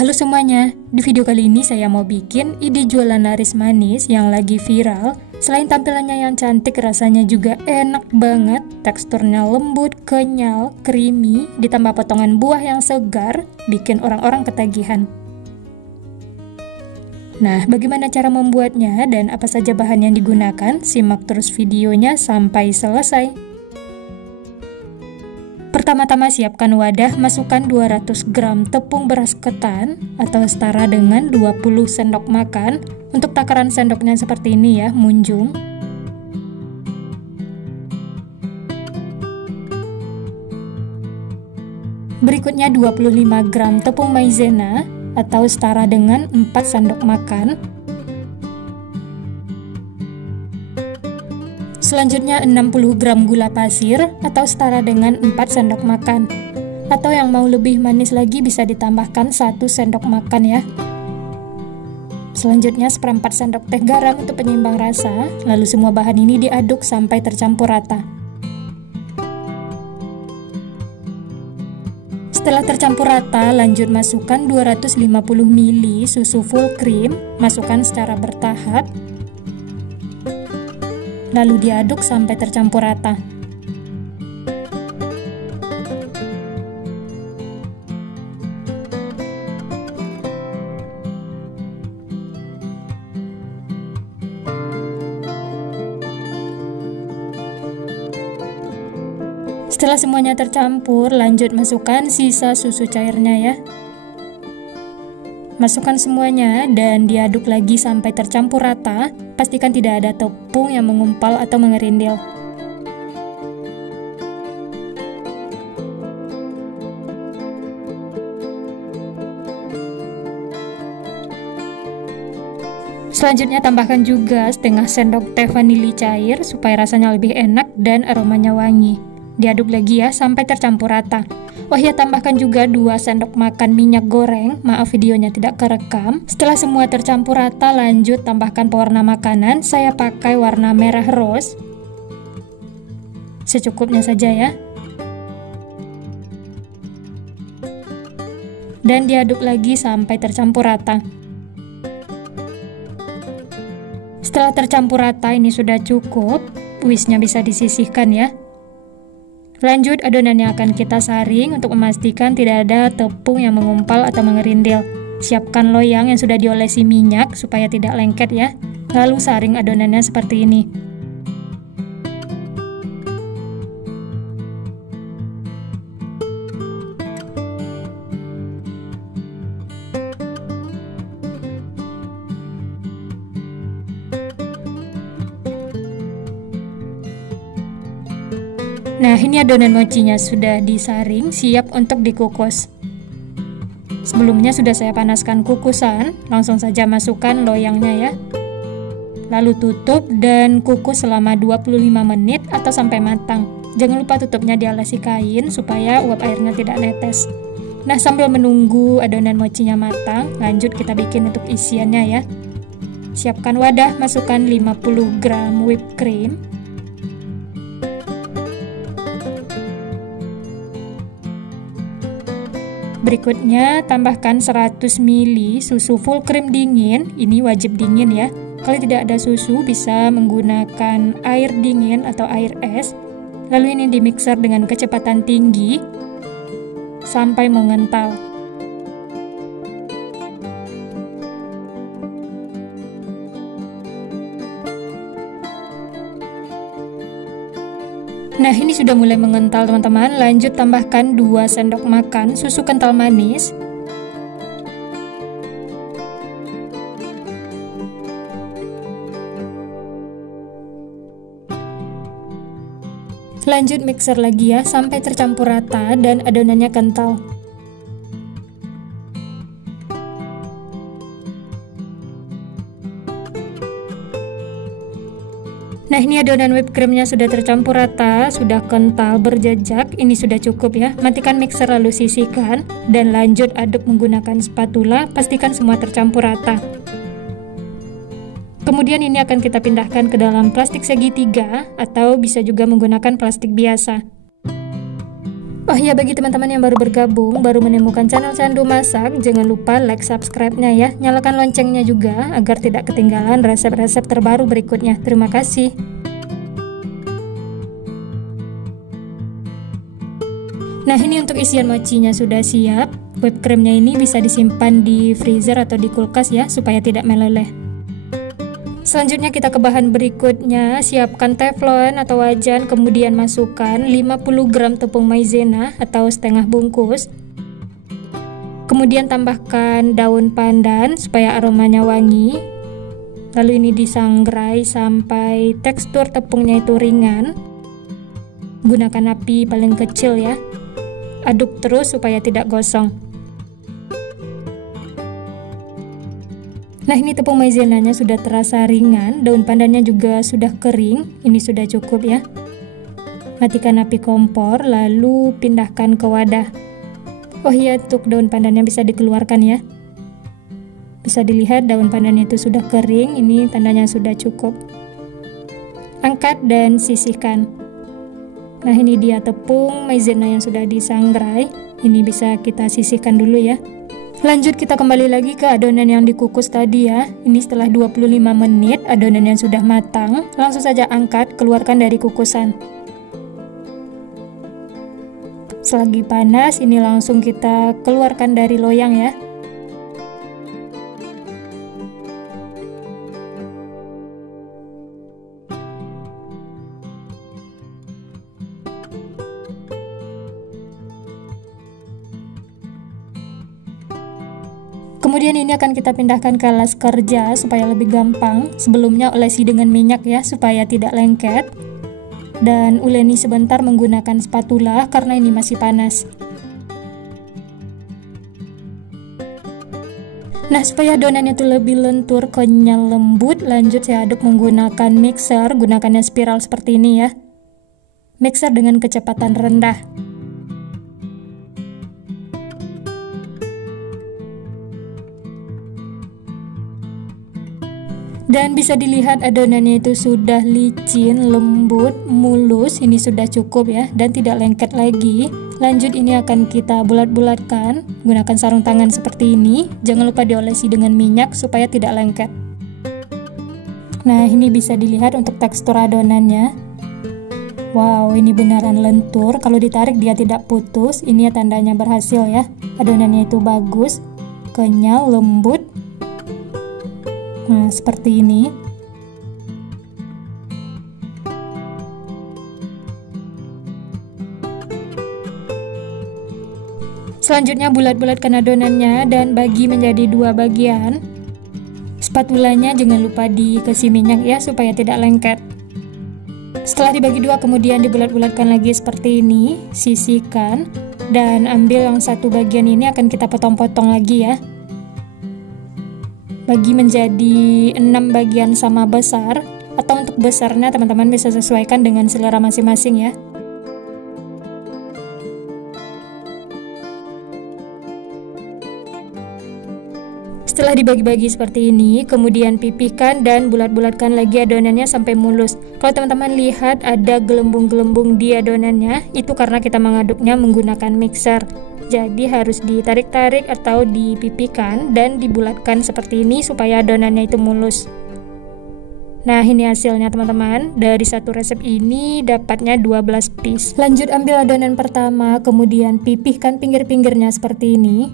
Halo semuanya, di video kali ini saya mau bikin ide jualan laris manis yang lagi viral. Selain tampilannya yang cantik, rasanya juga enak banget. Teksturnya lembut, kenyal, creamy, ditambah potongan buah yang segar, bikin orang-orang ketagihan. Nah, bagaimana cara membuatnya dan apa saja bahan yang digunakan? Simak terus videonya sampai selesai. Pertama-tama siapkan wadah, masukkan 200 gram tepung beras ketan atau setara dengan 20 sendok makan. Untuk takaran sendoknya seperti ini ya, munjung. Berikutnya 25 gram tepung maizena atau setara dengan 4 sendok makan. Selanjutnya 60 gram gula pasir atau setara dengan 4 sendok makan. Atau yang mau lebih manis lagi bisa ditambahkan 1 sendok makan ya. Selanjutnya seperempat sendok teh garam untuk penyeimbang rasa. Lalu semua bahan ini diaduk sampai tercampur rata. Setelah tercampur rata, lanjut masukkan 250 ml susu full cream. Masukkan secara bertahap. Lalu diaduk sampai tercampur rata. Setelah semuanya tercampur, lanjut masukkan sisa susu cairnya ya. Masukkan semuanya dan diaduk lagi sampai tercampur rata. Pastikan tidak ada tepung yang mengumpal atau mengerindil. Selanjutnya tambahkan juga setengah sendok teh vanili cair supaya rasanya lebih enak dan aromanya wangi. Diaduk lagi ya sampai tercampur rata. Oh ya, tambahkan juga 2 sendok makan minyak goreng. Maaf videonya tidak kerekam. Setelah semua tercampur rata, lanjut tambahkan pewarna makanan. Saya pakai warna merah rose. Secukupnya saja ya. Dan diaduk lagi sampai tercampur rata. Setelah tercampur rata, ini sudah cukup. Whisknya bisa disisihkan ya. Lanjut, adonan yang akan kita saring untuk memastikan tidak ada tepung yang mengumpal atau mengerindil. Siapkan loyang yang sudah diolesi minyak supaya tidak lengket ya. Lalu saring adonannya seperti ini. Nah, ini adonan mochinya sudah disaring, siap untuk dikukus. Sebelumnya sudah saya panaskan kukusan, langsung saja masukkan loyangnya ya. Lalu tutup dan kukus selama 25 menit atau sampai matang. Jangan lupa tutupnya dialasi kain supaya uap airnya tidak netes. Nah, sambil menunggu adonan mochinya matang, lanjut kita bikin untuk isiannya ya. Siapkan wadah, masukkan 50 gram whipped cream. Berikutnya, tambahkan 100 ml susu full cream dingin. Ini wajib dingin ya. Kalau tidak ada susu, bisa menggunakan air dingin atau air es. Lalu ini dimixer dengan kecepatan tinggi sampai mengental. Nah, ini sudah mulai mengental teman-teman. Lanjut tambahkan 2 sendok makan susu kental manis. Lanjut mixer lagi ya sampai tercampur rata dan adonannya kental. Nah, ini adonan whipped creamnya sudah tercampur rata, sudah kental berjejak. Ini sudah cukup ya. Matikan mixer lalu sisihkan dan lanjut aduk menggunakan spatula. Pastikan semua tercampur rata. Kemudian ini akan kita pindahkan ke dalam plastik segitiga atau bisa juga menggunakan plastik biasa. Oh iya, bagi teman-teman yang baru bergabung, baru menemukan channel Candu Masak, jangan lupa like, subscribe-nya ya. Nyalakan loncengnya juga agar tidak ketinggalan resep-resep terbaru berikutnya. Terima kasih. Nah, ini untuk isian mochinya sudah siap. Whipped creamnya ini bisa disimpan di freezer atau di kulkas ya, supaya tidak meleleh. Selanjutnya kita ke bahan berikutnya. Siapkan teflon atau wajan, kemudian masukkan 50 gram tepung maizena atau setengah bungkus. Kemudian tambahkan daun pandan supaya aromanya wangi. Lalu ini disangrai sampai tekstur tepungnya itu ringan. Gunakan api paling kecil ya. Aduk terus supaya tidak gosong. Nah, ini tepung maizenanya sudah terasa ringan, daun pandannya juga sudah kering, ini sudah cukup ya. Matikan api kompor, lalu pindahkan ke wadah. Oh iya, untuk daun pandannya bisa dikeluarkan ya. Bisa dilihat daun pandannya itu sudah kering, ini tandanya sudah cukup. Angkat dan sisihkan. Nah, ini dia tepung maizena yang sudah disangrai, ini bisa kita sisihkan dulu ya. Lanjut kita kembali lagi ke adonan yang dikukus tadi ya. Ini setelah 25 menit adonan yang sudah matang, langsung saja angkat, keluarkan dari kukusan. Selagi panas, ini langsung kita keluarkan dari loyang ya. Kemudian ini akan kita pindahkan ke alas kerja supaya lebih gampang. Sebelumnya olesi dengan minyak ya supaya tidak lengket. Dan uleni sebentar menggunakan spatula karena ini masih panas. Nah, supaya adonannya itu lebih lentur, kenyal, lembut, lanjut saya aduk menggunakan mixer. Gunakannya spiral seperti ini ya. Mixer dengan kecepatan rendah. Dan bisa dilihat adonannya itu sudah licin, lembut, mulus. Ini sudah cukup ya, dan tidak lengket lagi. Lanjut ini akan kita bulat-bulatkan. Gunakan sarung tangan seperti ini. Jangan lupa diolesi dengan minyak supaya tidak lengket. Nah, ini bisa dilihat untuk tekstur adonannya. Wow, ini beneran lentur. Kalau ditarik dia tidak putus. Ini tandanya berhasil ya. Adonannya itu bagus, kenyal, lembut. Nah, seperti ini. Selanjutnya bulat-bulatkan adonannya dan bagi menjadi 2 bagian. Spatulanya jangan lupa dikasih minyak ya supaya tidak lengket. Setelah dibagi 2 kemudian dibulat-bulatkan lagi seperti ini, sisihkan dan ambil yang satu bagian ini akan kita potong-potong lagi ya. Bagi menjadi 6 bagian sama besar, atau untuk besarnya teman-teman bisa sesuaikan dengan selera masing-masing ya. Setelah dibagi-bagi seperti ini, kemudian pipihkan dan bulat-bulatkan lagi adonannya sampai mulus. Kalau teman-teman lihat ada gelembung-gelembung di adonannya, itu karena kita mengaduknya menggunakan mixer. Jadi harus ditarik-tarik atau dipipihkan dan dibulatkan seperti ini supaya adonannya itu mulus. Nah, ini hasilnya teman-teman. Dari satu resep ini dapatnya 12 piece. Lanjut ambil adonan pertama, kemudian pipihkan pinggir-pinggirnya seperti ini.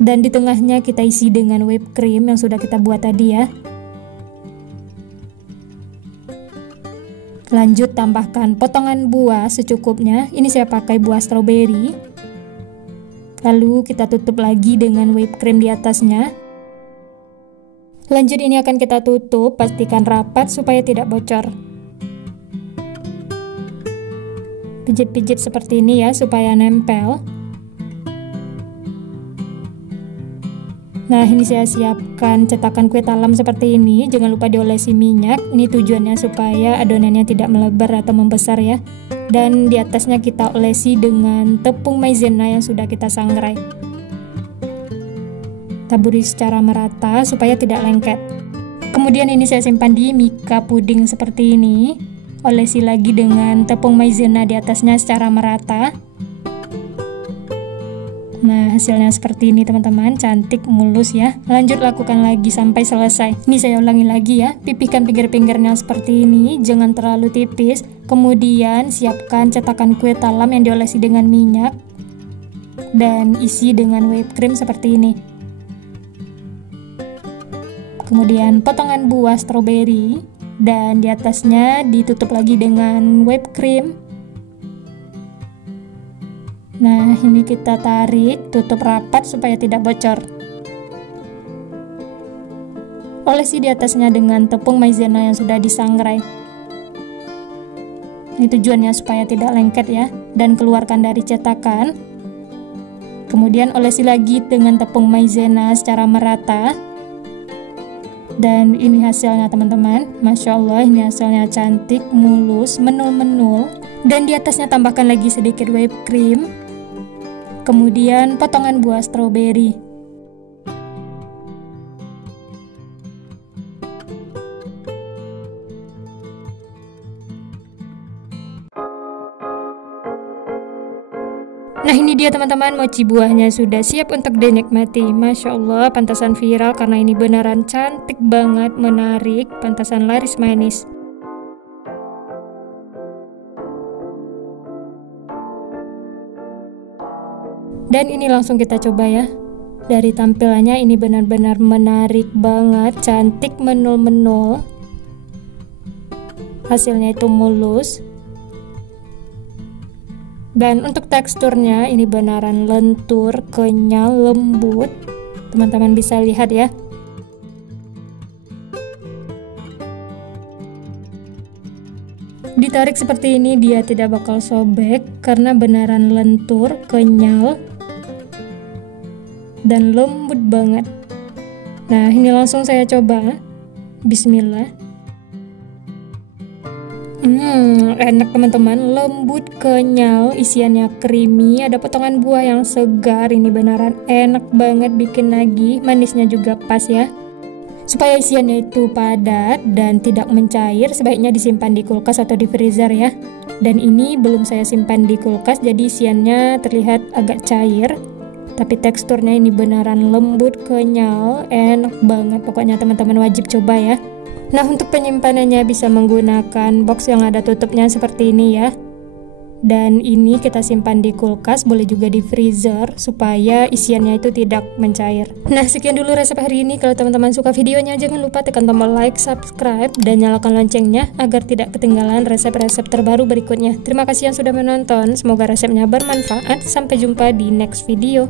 Dan di tengahnya kita isi dengan whipped cream yang sudah kita buat tadi ya. Lanjut tambahkan potongan buah secukupnya. Ini saya pakai buah stroberi. Lalu kita tutup lagi dengan whipped cream di atasnya. Lanjut ini akan kita tutup, pastikan rapat supaya tidak bocor. Pijit-pijit seperti ini ya supaya nempel. Nah, ini saya siapkan cetakan kue talam seperti ini. Jangan lupa diolesi minyak. Ini tujuannya supaya adonannya tidak melebar atau membesar ya. Dan di atasnya kita olesi dengan tepung maizena yang sudah kita sangrai. Taburi secara merata supaya tidak lengket. Kemudian ini saya simpan di mika puding seperti ini. olesi lagi dengan tepung maizena di atasnya secara merata. Nah, hasilnya seperti ini teman-teman, cantik, mulus ya. Lanjut lakukan lagi sampai selesai. Ini saya ulangi lagi ya, pipihkan pinggir-pinggirnya seperti ini, jangan terlalu tipis. Kemudian siapkan cetakan kue talam yang diolesi dengan minyak dan isi dengan whipped cream seperti ini. Kemudian potongan buah stroberi dan di atasnya ditutup lagi dengan whipped cream. Nah, ini kita tarik, tutup rapat supaya tidak bocor. Olesi di atasnya dengan tepung maizena yang sudah disangrai. Ini tujuannya supaya tidak lengket ya, dan keluarkan dari cetakan. Kemudian olesi lagi dengan tepung maizena secara merata. Dan ini hasilnya teman-teman, Masya Allah, ini hasilnya cantik, mulus, menul-menul. Dan di atasnya tambahkan lagi sedikit whipped cream. Kemudian potongan buah stroberi. Nah, ini dia teman-teman, mochi buahnya sudah siap untuk dinikmati. Masya Allah, pantasan viral karena ini beneran cantik banget, menarik, pantasan laris manis. Dan ini langsung kita coba ya. Dari tampilannya ini benar-benar menarik banget, cantik, menul-menul. Hasilnya itu mulus. Dan untuk teksturnya ini beneran lentur, kenyal, lembut. Teman-teman bisa lihat ya. Ditarik seperti ini dia tidak bakal sobek karena beneran lentur, kenyal, dan lembut banget. Nah, ini langsung saya coba. Bismillah. Enak teman-teman, lembut, kenyal, isiannya creamy, ada potongan buah yang segar. Ini beneran enak banget, bikin nagih, manisnya juga pas ya. Supaya isiannya itu padat dan tidak mencair, sebaiknya disimpan di kulkas atau di freezer ya. Dan ini belum saya simpan di kulkas, jadi isiannya terlihat agak cair. Tapi teksturnya ini beneran lembut, kenyal, enak banget. Pokoknya teman-teman wajib coba ya. Nah, untuk penyimpanannya bisa menggunakan box yang ada tutupnya seperti ini ya. Dan ini kita simpan di kulkas, boleh juga di freezer supaya isiannya itu tidak mencair. Nah, sekian dulu resep hari ini. Kalau teman-teman suka videonya, jangan lupa tekan tombol like, subscribe, dan nyalakan loncengnya agar tidak ketinggalan resep-resep terbaru berikutnya. Terima kasih yang sudah menonton, semoga resepnya bermanfaat. Sampai jumpa di next video.